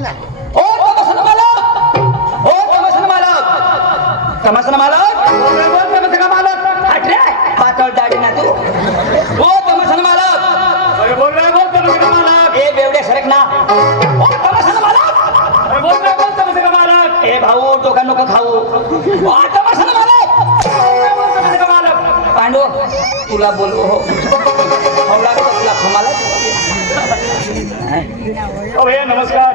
ना ओ तमसन मालक, ओ तमसन मालक, तमसन मालक, बोल तमसन मालक, हट रे पातळ दाढी ना तू. ओ तमसन मालक, अरे बोल तमसन मालक. ए बेवडे सरक ना. ओ तमसन मालक, अरे बोल तमसन मालक. ए भाऊ डोका नको खाऊ. ओ तमसन मालक, तमसन मालक. पांडू तुला बोलू हो तुला खमाला. ओ भैया नमस्कार.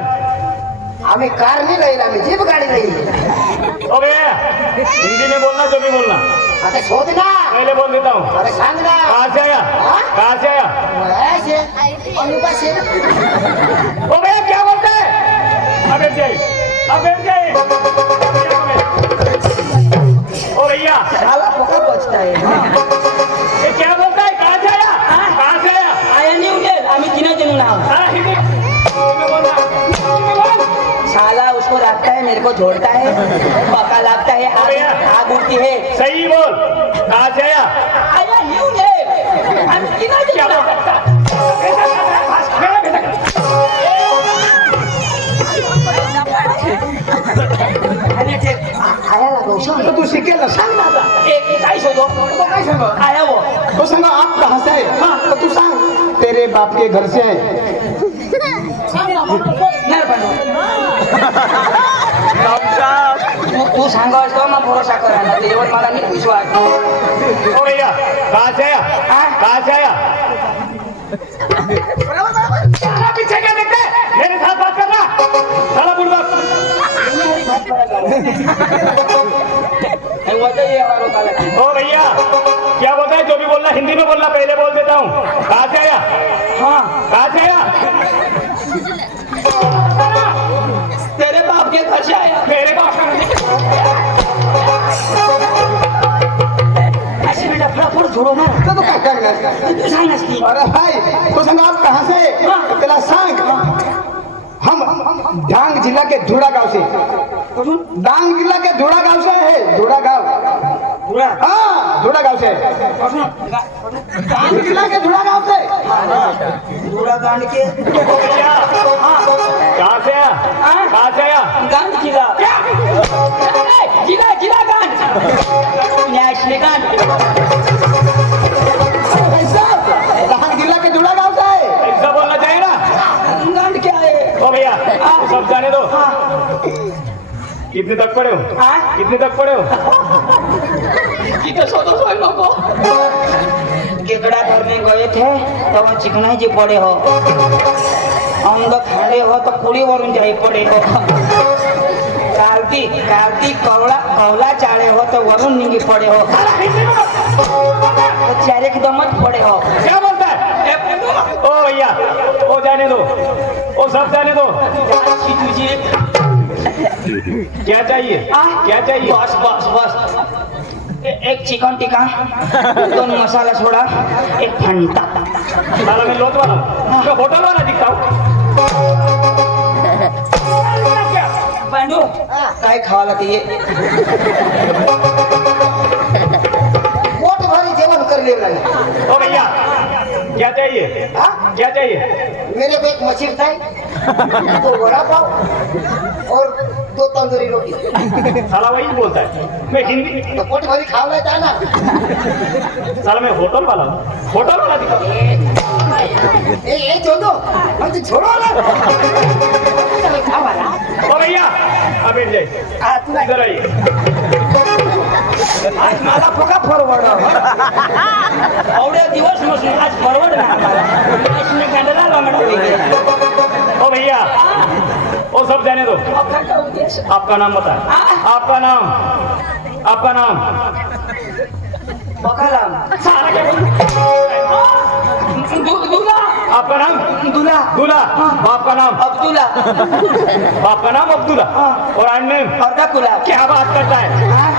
आम्ही कार नहीं राहील आम्ही जीप गाडी राहील ओ भैया हिंदी में बोलना जो भी बोलना. आता शोध ना पहले बोल देता हूँ. अरे सांग ना कहाँ से आया? हाँ? कहाँ से आया? ऐसे अनुपा से ओ भैया क्या बोलते हैं? अब बैठ जाइए. अब बैठ जाइए. ओ भैया साला पोका बचता है. ये क्या बोलता है? कहाँ से आया? कहाँ से आया? आया नहीं उठे आम्ही तीन जण नाव. सारा हिंदी में बोलना. साला उसको रखता है मेरे को छोड़ता है पका लगता है आग उठती है. सही बोल. कहाँ से आया? आया नहीं उठे आम्ही तीन क्या जण बोल सकता? आया लागो तो तू शिकेल ना सांग ना आता. एक काय शोधो तो काय सांग आया वो तो सांगा आप कहाँ से आए. हाँ तो तू सांग तेरे बाप के घर से आए. नाही पांडू तू सांगास तो मग भरोसा करा ना त्याच्यावर मला नाही विश्वास. ओ भैया कहाँ से आया? कहाँ से आया? साला पीछे क्या देखते हैं? मेरे साथ बात करना. साला बुड़बक. ओ भैया क्या बोलता है? जो भी बोलना हिंदी में बोलना. पहले बोल देता हूँ. कहाँ से आया? हाँ कहाँ से आया? तेरे बाप के घर से आया. मेरे बाप का ऐसे बेटा फटाफट छोड़ो ना. तो तू काय करणार. सांग नसती. अरे भाई तो सांगा आप कहाँ से आए. त्याला सांग हम डांग जिला के धुड़ा गांव से. डांग जिला के धुड़ा गांव से है. धुड़ा गांव. धुळा हाँ धुड़ा गांव से. डांग जिला के धुड़ा गांव से. धुळा गांड के ओ भैया कहाँ से आया? कहाँ से आया? गांड जिला जिला जिला गांड नॅशनल गांड. डांग जिला के धुड़ा गांव से है. ऐसा बोलना चाहिए ना. गांड क्या है. ओ भैया सब जाने दो. कितने तक पढ़े हो? हाँ? कितने तक पढ़े हो? किती शोधो सोय नको. केकडा धरने गए थे तेव्हा चिकनाई जी पडे हो. अंग खाडे हो तर कुडीवरून जाई पडे हो. कार्तिक कवला चाळे हो तर वरून निघी पडे हो. चारे एकदमच पडे हो. क्या बोलता है? ओ भैया ओ जाने दो. ओ सब जाने दो. जायची तुझी. क्या चाहिए? क्या चाहिए? बस बस बस. एक चिकन टिक्का 2 मसाला सोडा 1 फंटा. साला मैं लोट वाला हूँ. मैं होटल वाला दिखता हूँ. क्या? पांडू काय खावाला ते. पोट भरी जेवण करले नाही. ओ भैया क्या चाहिए? हाँ? क्या चाहिए? मेरे को एक मछली फ्राई 2 वड़ा पाव और 2 तंदूरी रोटी. साला वही बोलता है. मैं हिंदी. तो पोट भरी खावला था ना. साला मैं होटल वाला हूँ. होटल वाला दिखता हूँ. ए छोड़ो हम तो छोड़ो ना. खावाला ओ भैया अब बैठ जाइए. इधर आइए. आज मला फका फॉरवर्ड एवढे दिवस नसून आज फॉरवर्ड ना आम्हाला कांदला लंगडा वगैरे. ओ भैया वो सब जाने दो. आपका नाम बताए. आपका नाम. आपका नाम. बघाला साला क्या बोल. दुला आपका नाम? दुला दूल्हा. बाप का नाम? अब्दुल्ला बाप का नाम अब्दुल्ला. और अन्य अर्धा कुला क्या बात करता है?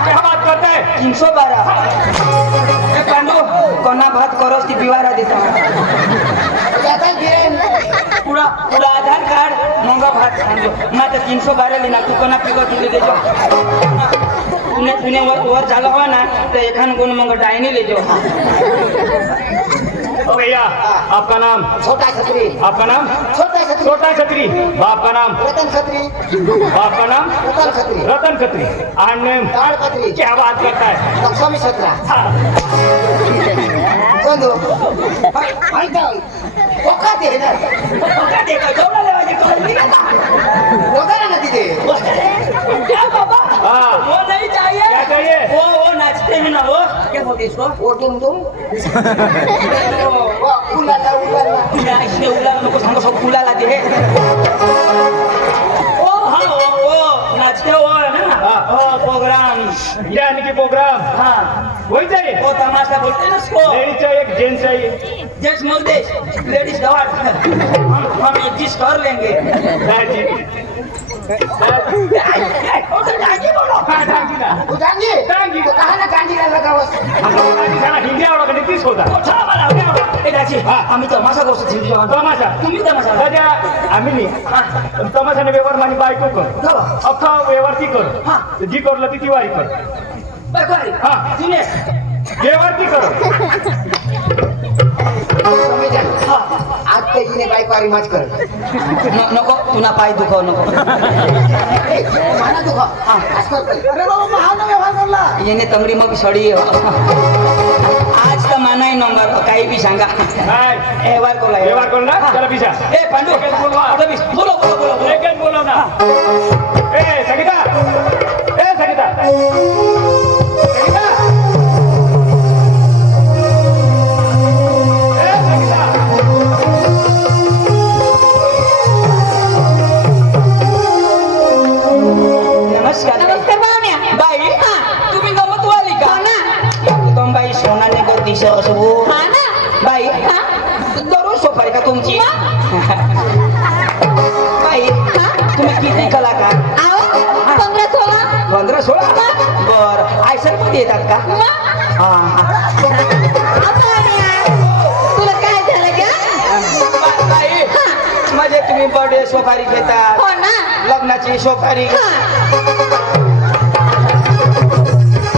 क्या बात करता है? 312. पांडू कोणा भात करस ती बिवारा देता. ज्यादा गिरेन पुरा पुरा आधार कार्ड मंगा भात सांगो. मैं तो 312 लेना तू कोणा पिको तुझे देजो. तूने वर झाला हो ना तर एखान कोण मग डायनी लेजो. ओ भैया आपका नाम छोटा छत्री आपका नाम छोटा छत्री छोटा छत्री बाप का नाम रतन छत्री बाप का नाम रतन छत्री रतन छत्री एंड नेम ताड़ छत्री क्या बात करता है लक्ष्मी छत्रा बंधू ओका दे ना बघा ते का जेवढा लेवायचे कळलं नाही का? वगैरे ना तिथे क्या बाबा हाँ। वो नहीं चाहिए क्या चाहिए? वो नाचते हैं ना वो क्या बोलते हैं इसको वो तुम उलाला उलाला या इसने उलाला नको सांगो सब उलाला दे ओ हाँ वो नाचते वो है ना हाँ। वो प्रोग्राम यानी कि प्रोग्राम हाँ वही चाहिए वो तमाशा बोलते हैं ना उसको लेडीज चाहिए जेंट्स चाहिए जेंट्स मुर्देश लेडीज गवार हम एडजस्ट कर लेंगे वो तो डांगी बोलो तू डांगी डांगी। तो कहा ना डांगी का लगावस हिंदी आवडा का तीच होता चला मला ए दाजी हा. आम्ही तमाशा गोष्ट चिंती जेवण तमाशा तुम्ही तमाशा राजा आम्ही नाही तमाशाने व्यवहार माझी बायको कर चला अख्खा व्यवहार ती कर हा. जी करलं ती तिवारी कर बघारी हा. तुम्ही व्यवहार ती कर समझ जा आज ते इने बाईक वारी मच कर नको तुला पाय दुखाव नको माना तू आज कर अरे बाबा महान व्यवहार करला येणे तंगडी मग सडी आज तर मानाय नंबर काही बी सांगा काय व्यवहार कोला व्यवहार कर ना चला पिशा ए पांडू बोलो बोलो बोलो एक बोलव ना ए संगीता ए संगीता संगीता ए संगीता नमस्कार नमस्कार पाहुण्या बाई हा. तुम्ही गमत वाली का हो ना. एकदम बाई सोनाने गर्दीश असो हा ना बाई हा दररोज सोपारी का तुमची बाई हा तुम्ही किती कलाकार आओ 15-16 15-16 बर आयसर मध्ये येतात का मग हा हा पाहुण्या तुला काय झालं का बाई म्हणजे तुम्ही बर्थडे सोपारी घेतात हो ना लग्नाची सोपारी हा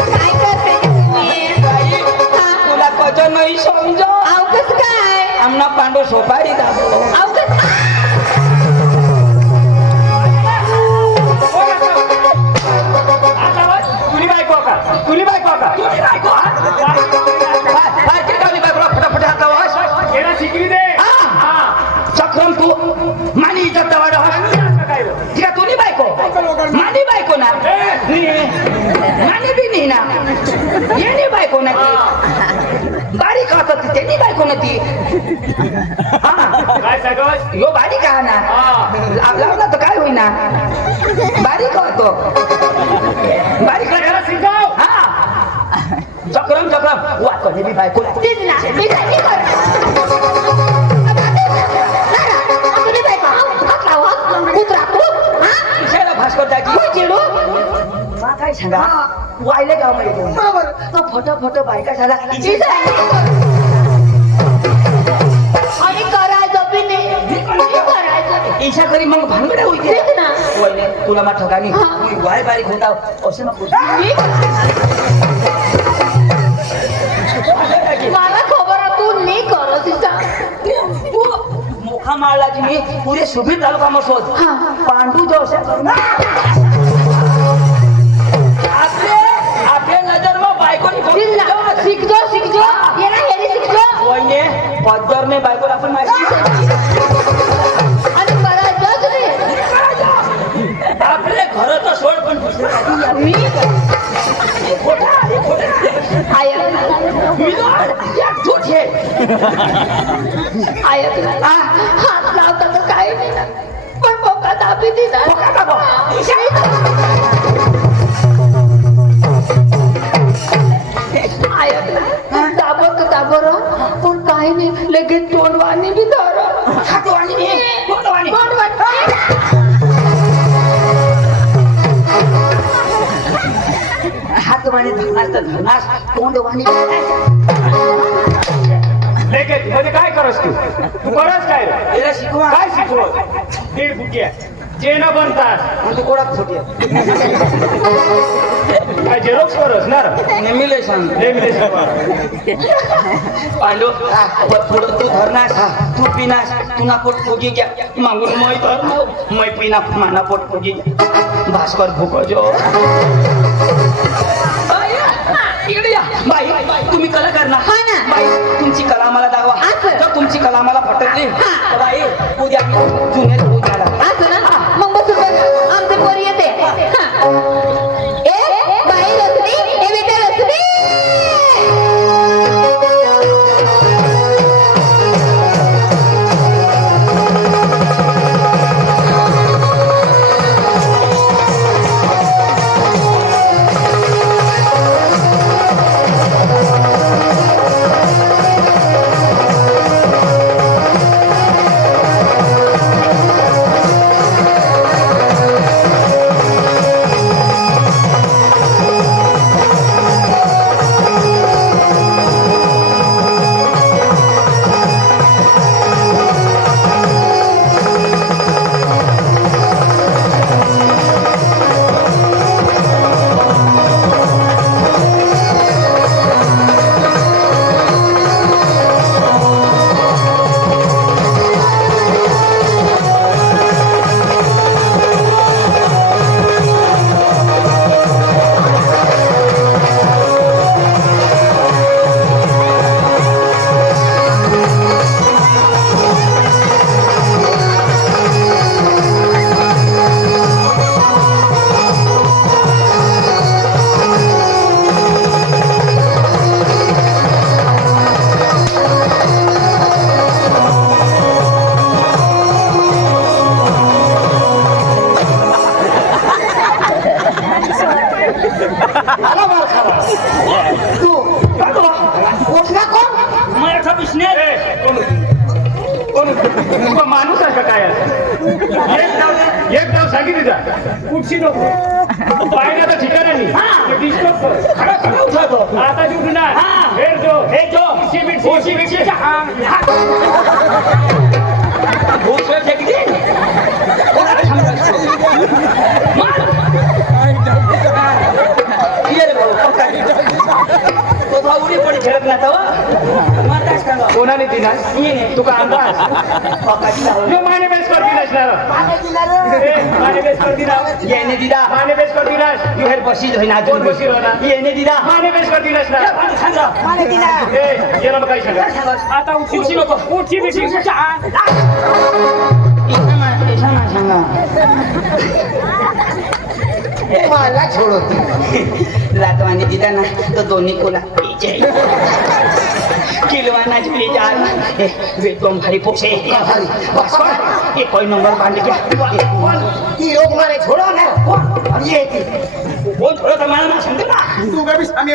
काय करते तुम्ही बाई हा तुला कच नाही समज आओ कसं काय आमना पांडू सोपारी दाबो आओ कसं तुली बायको का तुली बायको का बायको फटाफट हात लावा. येणं शिकली दे हा. चक्रम तू मानी इज्जत वाढ काय ठीक आहे तुझी बायको मानी बायको ना मानी बी नाही ना येणी बायको ना ती बारीक राहतात त्यांनी बायको ना ती काय सगळं यो बारीक आहे ना लावला तर काय होईना बारीक होतो बारीक त्याला शिकाव हा चक्रम चक्रम वाटतो बी बायको तीच ना मी काय नाही करत तुम्ही काय हात लावा कुत्रा खूप हा विषयाला भास्कर दाजी होय चिडू मा काय सांगा वायले गाव मध्ये बरोबर तो फोटो बायका झाला तीच आणि करायचं बी नाही करायचं ईशा करी मग भानगड्या होईते तेच ना वयले तुला मा ठगानी हा. वाय बारीक होता असे मग मी मला खबर आहे तू नाही करत तिचा तू मोखा मारला की मी पुरे सुभीर तालुका मसोद हा. पांडू जो असे आपले नजर मग बायकोनी शिकजो ये ना हेरी शिकजो वयने पद्दर ने बायकोला आपण माहिती आणि करायचंच नाही आपले घर तर सोड पण दुसऱ्या मी झूठ है हात लावता तर काही नाही ना पण मोका दाबी दिला दाबर पण काही नाही लगेच तोंडवाणी बी धर हात वाणी धरणास तर धरणास तोंड वाणी लेके म्हणजे काय करस तू तू करस काय रे? तिला शिकवा काय शिकवत 1.5 फुटी आहे जे न बनतात तू कोणाक फुटी काय काय झेरॉक्स वर असणार लेमिनेशन पांडू थोडं तू धरनास तू पिनास तुना पोट फुगी घ्या मागून मै धर मै पिना माना पोट फुगी भास्कर भुकजो इकडे या बाई तुम्ही कला करणार हा ना. बाई तुमची कला मला दाखवा असं. जर तुमची कला मला पटतली तर बाई उद्या जुन्यात उद्याला असं ना मग बसून बघ आमचे पोरी येते हा. ए बाई रसली ए बेटा रसली आला मार खाला तू उठला कोण मराठा बिसनेस कोण माणूस आहे का काय एक नाव सांगितली जा कुठची नको पाहिण्याचं ठिकाण नाही डिस्टर्ब कर खडा खडा उठातो आता उठणार हे जो उशी बिशी भूसवे फेक दे ये रे भाऊ तो भाऊ उडी पडी खेळत ना तवा माताच का कोणाने दिला तू का अंदाज जो माने बेस कर दिलास ना माने बेस कर दिला येने दिदा माने बेस कर दिलास यू हेर बसी होईना कोण बसी होना येने दिदा माने बेस कर दिलास ना माने दिदा ये काय सांगा आता उठी नको उठी बिशी मला छोडत लातवानी दिदा ना तो दोन्ही कोला किलवाना जुली जाल वे तुम भारी पोसे बस ये कोई नंबर बांध के ती लोक मारे छोडो ना ये ती वो थोड़ा सा माना ना समझे ना तू काय बीस आम्ही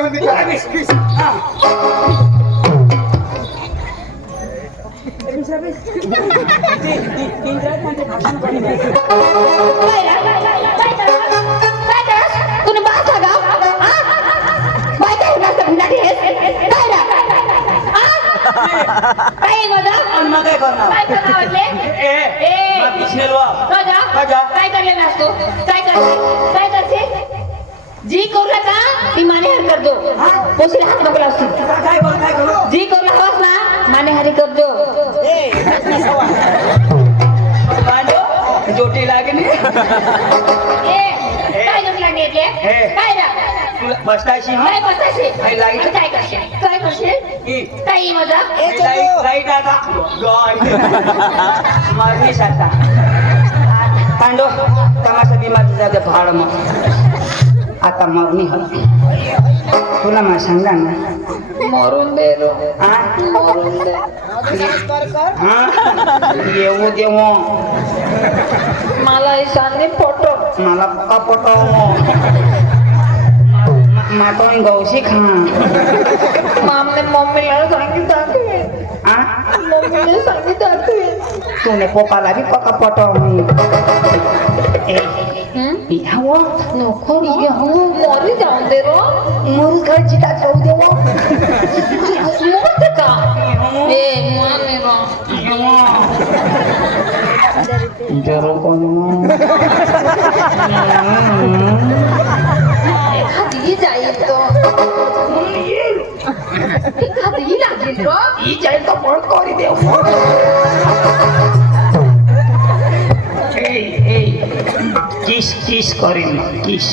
तुम्ही बासा गाव बाय काय ना समजा काय मजा अन्ना काय करणार काय करणार वाटले ए मग किसने लो राजा काय करले नासतो काय करते जी करू का ती माने हर कर दो पोसले हात बघला असतो काय करू जी करू हवास ना माने हरी कर दो बांधो जोटी लागली काय जोट लागली काय रा तुला बसतायशी काय बसायचे काय लाईट काय करते काय मजा लाईट आता मारली साता पांडो तमाशा बिमारी जाते भाड मग आता मगनी हो तुला मला सांगा ना मरून दे रो मरून दे येऊ देऊ मला ईशान्य फोटो मला पका पटो माटोन गौशी खा मामने मम्मीला सांगितलं मम्मीने सांगितलं तूने पोकाला भी पका पटो हवं नको मरी जाऊन दे रो मरू घर चिता जाऊ देवा मोठं का माने रो जरो कोण एखादी जाई एखादही लागेल रो ही जाईल तो बंद करी देव किस करीन किस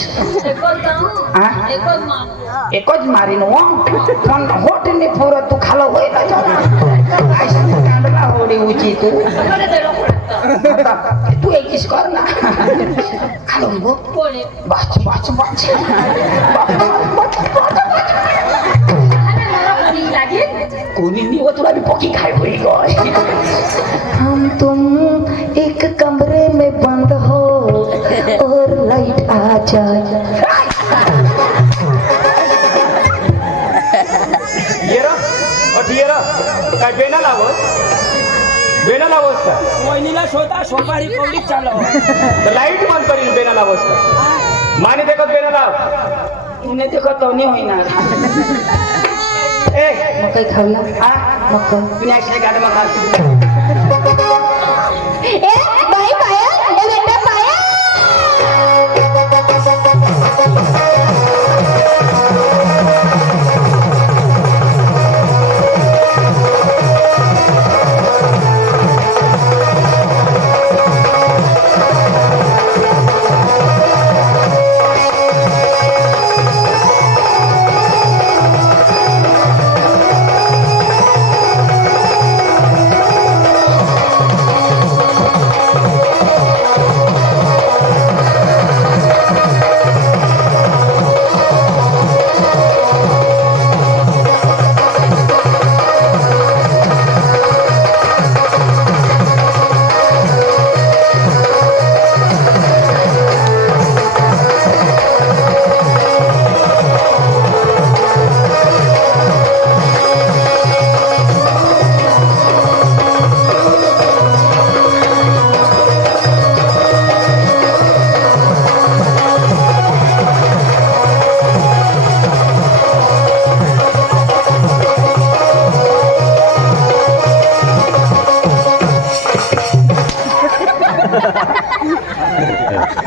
एक ज मारिन हो पण होट ने फोर तू खालो होय ना ऐसा कांडला होडी उची तू तू एक किस कर ना खालो गो कोणी बाच बाच बाच लागेल कोणी नहीं वो तुला भी पोकी खाए हुई गॉय हम तुम एक कमरे में बंद हो और लाइट आ जाए ये रा काय बेना लावस का मोहिनीला शोधा सोपारी कोडी चालव तर लाईट बंद करील बेना लावस का माने देखत बेना लाव तूने देखो तो नहीं होई ना ए मकई खावला हां मकई तूने ऐसे गाड में खा ए बाई पाया ए बेटा पाया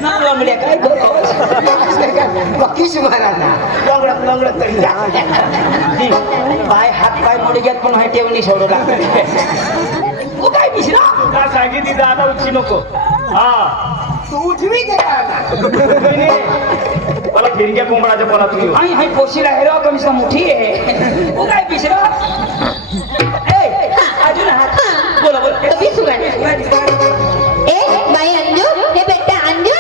ना लंगड्या काय करो किस महाराज लंगडत तरी जा पाय हात पाय मोडी घेत पण हाय ठेवणी सोडू लागते तू काय बिसरा का सांगितली दादा उची नको हा तू उठवी दे मला फिरक्या कोंबडाच्या पोला तू हाय हाय पोशीला हेरो कमीसा मोठी आहे तू काय बिसरा ए अजून हात बोला बोला तभी सुगंध ए बाई अंजू हे बेटा अंजू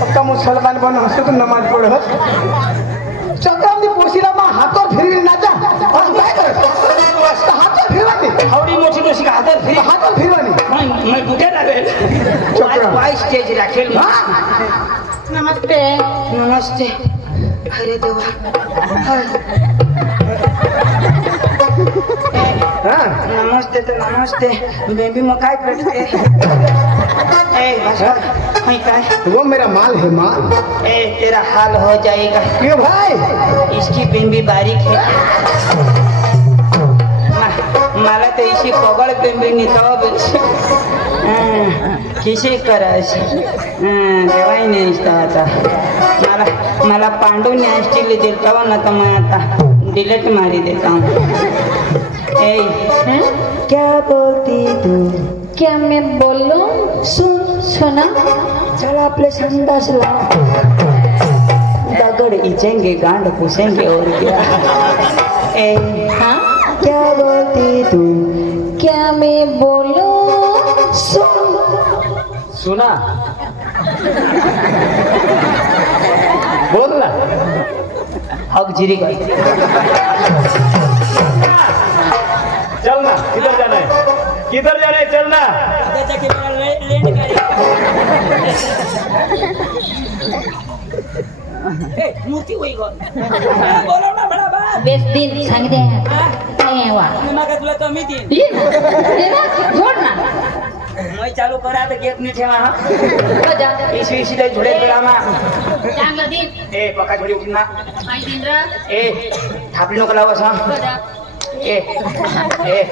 पक्का मुसलमान बनून हसतो तू नमाज पडत चक्रांनी पोशीला मग हातावर फिरवी नाचा असं काय करत हातावर फिरवानी आवडी मोठी दोषी का हातात फिरी हातावर फिरवानी मैं कुठे लागेल पाय स्टेज राखेल नमस्ते नमस्ते अरे देवा हा नमस्ते तो नमस्ते बेबी मग काय पेटते ए भाषा मैं काय वो मेरा माल है माल ए तेरा हाल हो जाएगा क्यों भाई इसकी बेबी बारीक है मला तर इशी पगड बेंबी निथाव किशी करायची देवाई नाही आता मला पांडू न्यास्टिल देता ना तर मैं आता डिलीट मारी देता हूँ ए क्या बोलती तू क्या मैं बोलूं सुन सुना चलो अपने संदास लाओ दगड़ इचेंगे गांड पूछेंगे और क्या ए हाँ क्या बोलती तू क्या मैं बोलूं सुन सुना बोल ना हक जिरी गई चल ना किधर जाना है चल ना मूर्ति हुई गो बोलो ना बड़ा बात बेस दिन सांगते नाही वा मागा तुला कमी दिन ये ना जोड ना मैं चालू करा तर गेट नाही ठेवा हा बजा इशी लय झुडे बेलामा चांगला दिन ए पका झुडी उठना आई दिन र ए थापली नको लावस हा बजा ए ए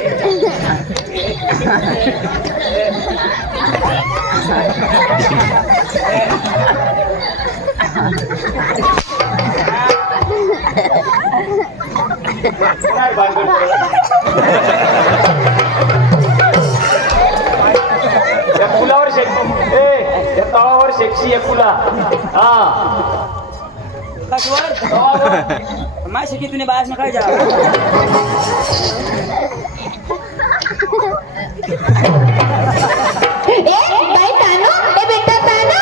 काय भानगड या पुलावर या तळावर शेकशी या पुला हा कशवर मैं शिकी तूने बाज में काय जा ए बाई तानो ए बेटा तानो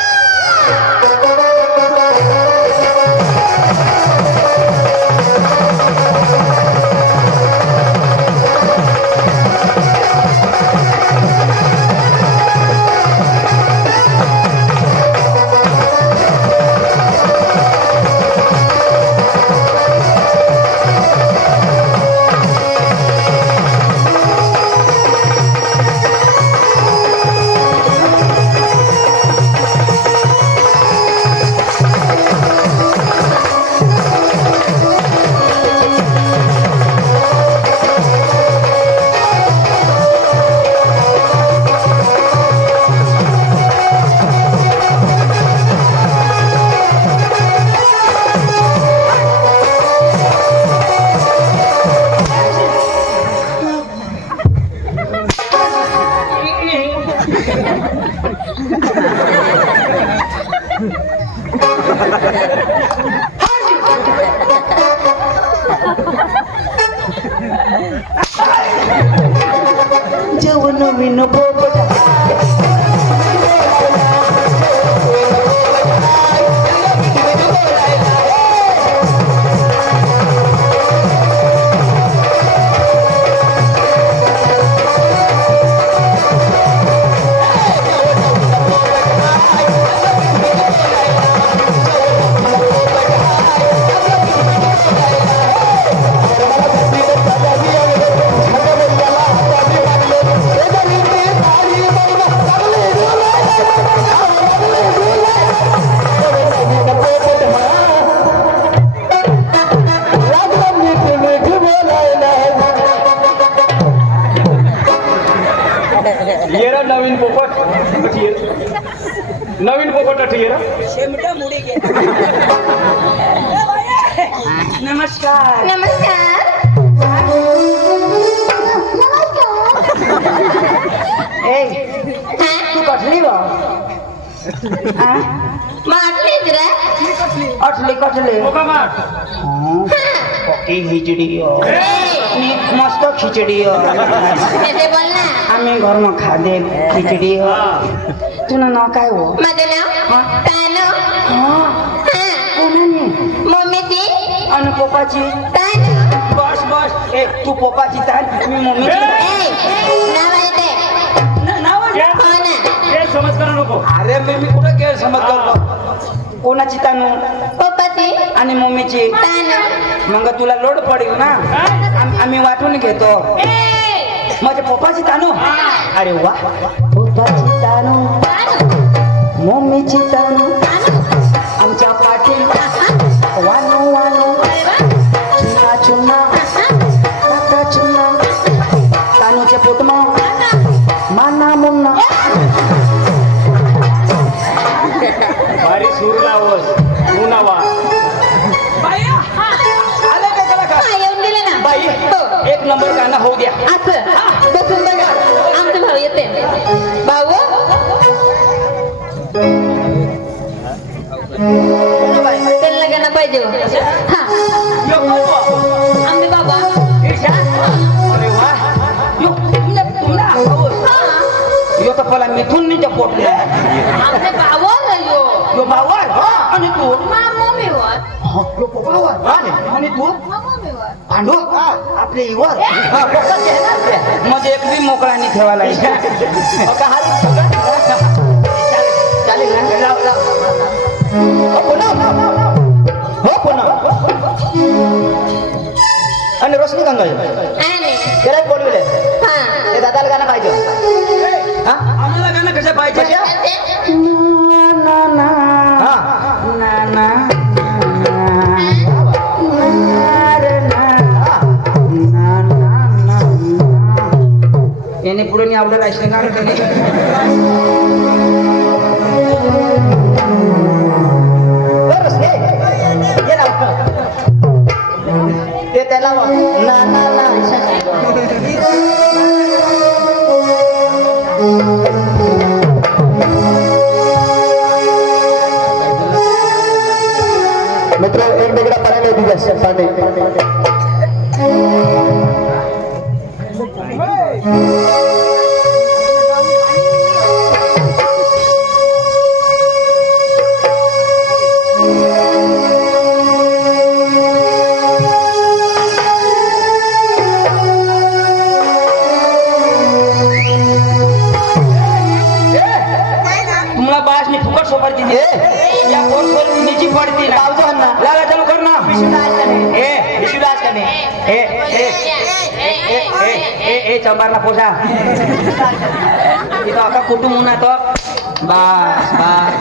जेवण नवीन पोपट येरा नवीन पोपट नवीन पोपट येरा शेमटा मुडी गे नमस्कार नमस्कार कटली बा मारलीच रे अटली कटली मोका मार पक्की खिचडी आणि मस्त खिचडी ते बोल ना आम्ही घरमा खाले खिचडी तुला नाव काय हो माझं नाव तानो कोणाने मम्मीची आणि पप्पाची तानो बस बस ए तू पप्पाची तान मी मम्मीची तान. नाव आहे ते नाव आहे? हो ना हे समज करा नको अरे मी कुठं गैरसमज करतो कोणाची तानू पप्पाची आणि मम्मीची तानो मग तुला लोड पडेल ना आम्ही वाटून घेतो माझ्या पप्पाची तानू अरे वा पप्पाची तानू मम्मीची तानू आमच्या पाठी वानू वानू चुना चुना काका चुना तानूचे पोटमा माना मुन्ना भारी सूर लावस तू नावा आलं का त्याला का हा, येऊन गेले ना बाई हो एक नंबर गाणं होऊ द्या असं बसून बघा आमचे भाऊ येते भाऊ त्यांना गाणं पाहिजे हो. हा आम्ही बाबा अरे वा तुला हा यो तर पहिला मिथून नाही पोटले आमचे भाऊ यो यो भावार आणि तू मम्मी वर यो पप्पावर आणि तू मम्मी वर पांडू आपले इवर मध्ये एक बी मोकळा नाही ठेवायला चालेल ना लाव लाव हो पुन्हा हो पुन्हा आणि रोशनी गंगा आणि त्याला बोलवले हा ते दादाला गाणं पाहिजे आम्हाला गाणं कसं पाहिजे ना ना हा ना ना याने पुढे नाही आवडत असले ना ते त्याला ना ना ना मित्र एक वेगळा पर्याय दिला पाणी तुम्हाला बास मी फुकट सोबत दिली या कोर्स वर निची पडती ना लागा चालू कर ना ए विश्वराज कने ए ए ए ए ए चंबारला पोसा इथं अका कुटुंब ना तो बस बस